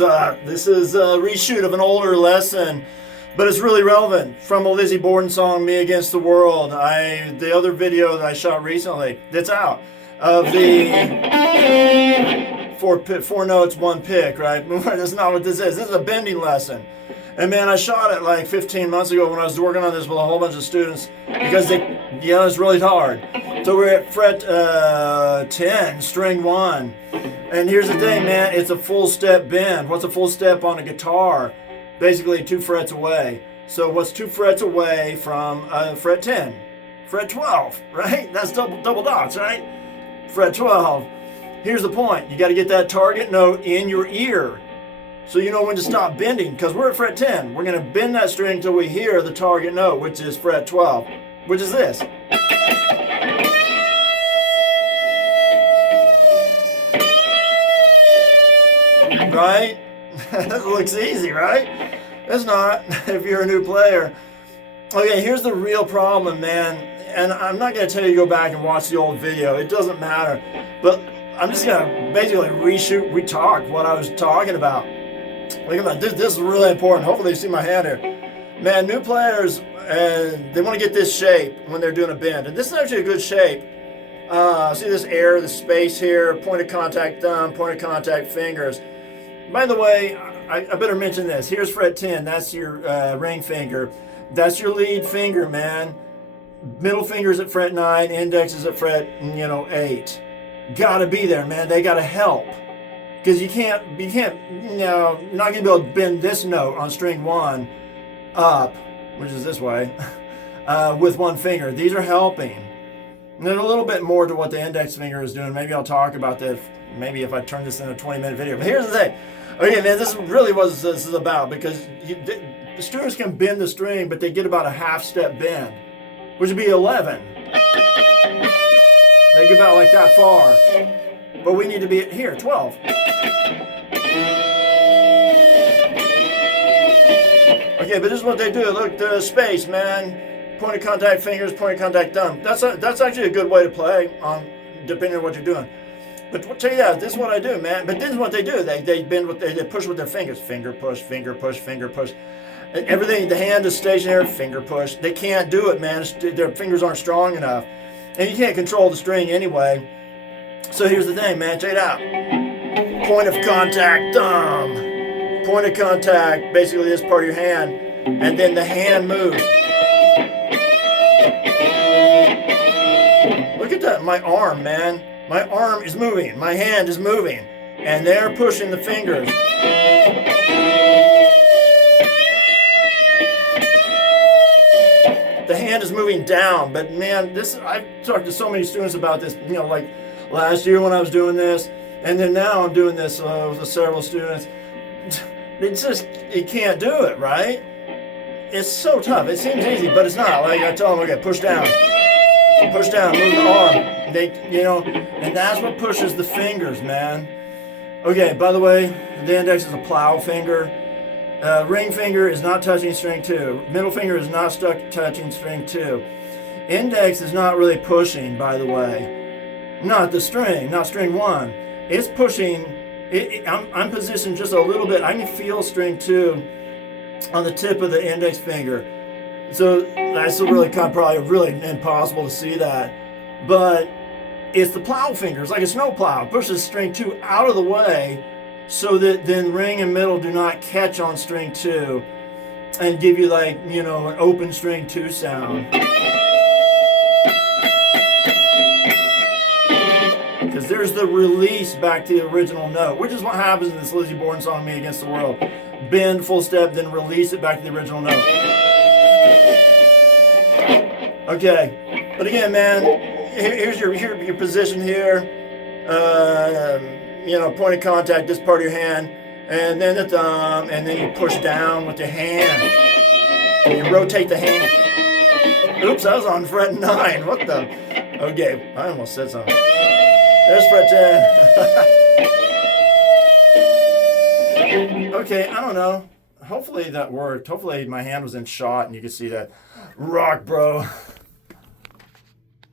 What's up? This is a reshoot of an older lesson, but it's really relevant from a Lizzie Borden song, "Me Against the World." The other video that I shot recently, that's out, of the four notes, one pick, right? That's not what this is. This is a bending lesson. And man, I shot it like 15 months ago when I was working on this with a whole bunch of students because it's really hard. So we're at fret 10, string 1. And here's the thing, man, it's a full step bend. What's a full step on a guitar? Basically 2 frets away. So what's 2 frets away from fret 10? Fret 12, right? That's double dots, right? Fret 12. Here's the point. You got to get that target note in your ear so you know when to stop bending, because we're at fret 10. We're going to bend that string until we hear the target note, which is fret 12, which is this. Right? That looks easy, right? It's not if you're a new player. Okay, here's the real problem, man. And I'm not going to tell you to go back and watch the old video. It doesn't matter. But I'm just going to basically retalk what I was talking about. Look at that. This is really important. Hopefully you see my hand here. Man, new players, they want to get this shape when they're doing a bend. And this is actually a good shape. See this air, the space here, point of contact thumb, point of contact fingers. By the way, I better mention this. Here's fret 10. That's your ring finger. That's your lead finger, man. Middle finger's at fret 9. Index is at fret, 8. Gotta be there, man. They gotta help. Because you can't, you're not gonna be able to bend this note on string 1 up, which is this way, with one finger. These are helping. And then a little bit more to what the index finger is doing. Maybe I'll talk about that maybe if I turn this into a 20-minute video. But here's the thing. Okay, man, this is really what this is about, because the students can bend the string, but they get about a half step bend, which would be 11. They get about like that far. But we need to be at here, 12. Okay, but this is what they do. Look, the space, man. Point of contact fingers, point of contact thumb. That's actually a good way to play, depending on what you're doing. But I'll tell you that, this is what I do, man. But this is what they do. They bend they push with their fingers. Finger push, finger push, finger push. Everything, the hand is stationary, finger push. They can't do it, man. Their fingers aren't strong enough. And you can't control the string anyway. So here's the thing, man. Check it out. Point of contact thumb. Point of contact, basically this part of your hand. And then the hand moves. Look at that, my arm, man. My arm is moving, my hand is moving, and they're pushing the fingers. The hand is moving down, but man, I've talked to so many students about this, like last year when I was doing this, and then now I'm doing this with several students. You can't do it, right? It's so tough. It seems easy, but it's not. Like I tell them, okay, push down, move the arm. And that's what pushes the fingers, man. Okay, by the way, the index is a plow finger. Ring finger is not touching string 2. Middle finger is not touching string 2. Index is not really pushing, by the way. Not the string, not string 1. It's pushing. I'm positioned just a little bit. I can feel string 2 on the tip of the index finger. So that's probably really impossible to see that. But it's the plow finger. It's like a snow plow. It pushes string 2 out of the way so that then ring and middle do not catch on string 2 and give you an open string 2 sound. Because there's the release back to the original note, which is what happens in this Lizzie Borden song, "Me Against the World." Bend, full step, then release it back to the original note. Okay, but again, man, here's your position here. Point of contact, this part of your hand, and then the thumb, and then you push down with your hand. And you rotate the hand. Oops, I was on fret 9. What the? Okay, I almost said something. There's fret 10. Okay, I don't know. Hopefully that worked. Hopefully my hand was in shot and you could see that. Rock, bro.